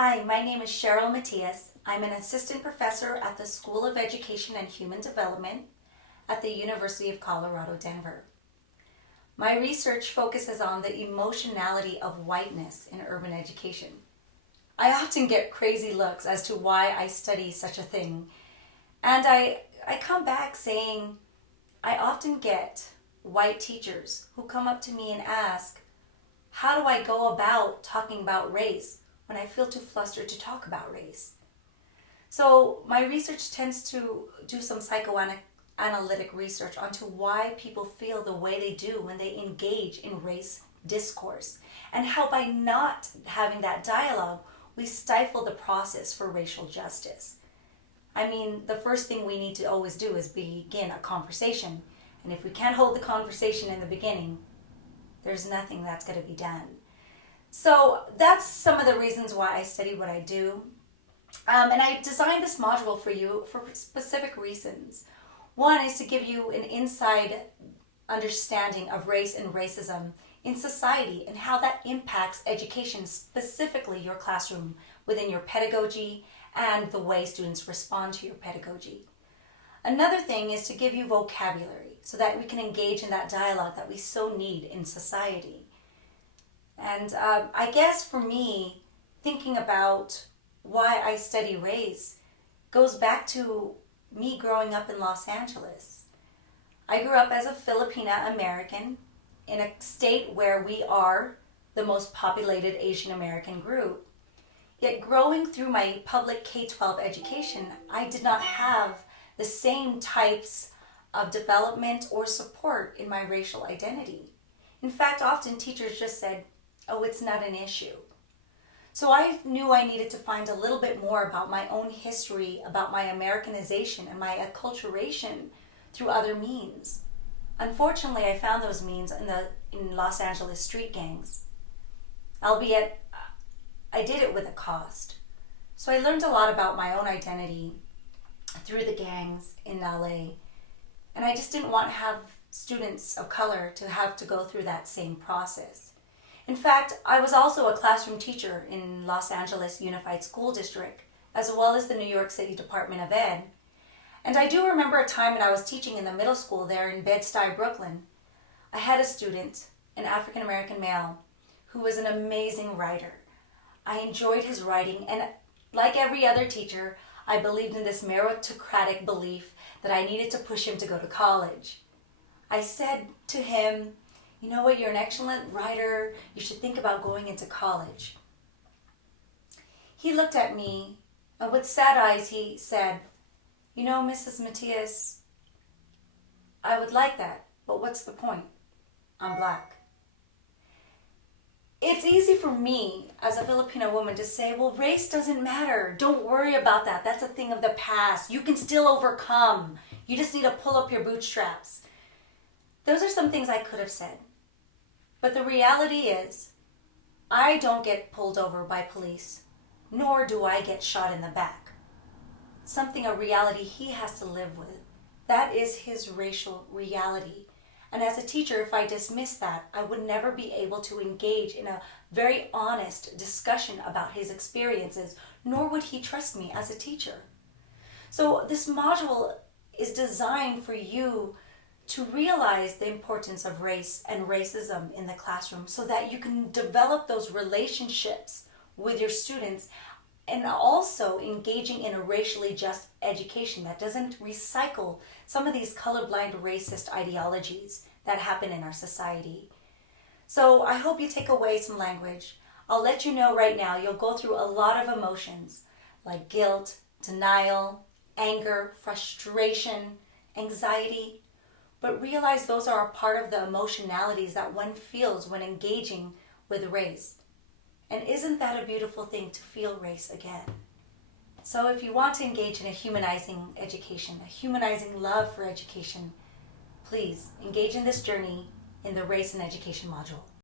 Hi, my name is Cheryl Matias. I'm an assistant professor at the School of Education and Human Development at the University of Colorado, Denver. My research focuses on the emotionality of whiteness in urban education. I often get crazy looks as to why I study such a thing. And I come back saying I often get white teachers who come up to me and ask, how do I go about talking about race when I feel too flustered to talk about race? So my research tends to do some psychoanalytic research onto why people feel the way they do when they engage in race discourse, and how by not having that dialogue, we stifle the process for racial justice. I mean, the first thing we need to always do is begin a conversation. And if we can't hold the conversation in the beginning, there's nothing that's going to be done. So that's some of the reasons why I study what I do. And I designed this module for you for specific reasons. One is to give you an inside understanding of race and racism in society and how that impacts education, specifically your classroom within your pedagogy and the way students respond to your pedagogy. Another thing is to give you vocabulary so that we can engage in that dialogue that we so need in society. And I guess for me, thinking about why I study race goes back to me growing up in Los Angeles. I grew up as a Filipina American in a state where we are the most populated Asian American group. Yet growing through my public K-12 education, I did not have the same types of development or support in my racial identity. In fact, often teachers just said, "Oh, it's not an issue." So I knew I needed to find a little bit more about my own history, about my Americanization and my acculturation through other means. Unfortunately, I found those means in Los Angeles street gangs. Albeit, I did it with a cost. So I learned a lot about my own identity through the gangs in LA. And I just didn't want to have students of color to have to go through that same process. In fact, I was also a classroom teacher in Los Angeles Unified School District, as well as the New York City Department of Ed. And I do remember a time when I was teaching in the middle school there in Bed-Stuy, Brooklyn. I had a student, an African American male, who was an amazing writer. I enjoyed his writing, and like every other teacher, I believed in this meritocratic belief that I needed to push him to go to college. I said to him, "You know what, you're an excellent writer. You should think about going into college." He looked at me, and with sad eyes he said, "You know, Mrs. Matias, I would like that, but what's the point? I'm black." It's easy for me as a Filipino woman to say, well, race doesn't matter. Don't worry about that. That's a thing of the past. You can still overcome. You just need to pull up your bootstraps. Those are some things I could have said. But the reality is, I don't get pulled over by police, nor do I get shot in the back. A reality he has to live with. That is his racial reality. And as a teacher, if I dismiss that, I would never be able to engage in a very honest discussion about his experiences, nor would he trust me as a teacher. So this module is designed for you to realize the importance of race and racism in the classroom so that you can develop those relationships with your students, and also engaging in a racially just education that doesn't recycle some of these colorblind racist ideologies that happen in our society. So I hope you take away some language. I'll let you know right now, you'll go through a lot of emotions like guilt, denial, anger, frustration, anxiety, but realize those are a part of the emotionalities that one feels when engaging with race. And isn't that a beautiful thing to feel race again? So if you want to engage in a humanizing education, a humanizing love for education, please engage in this journey in the Race and Education module.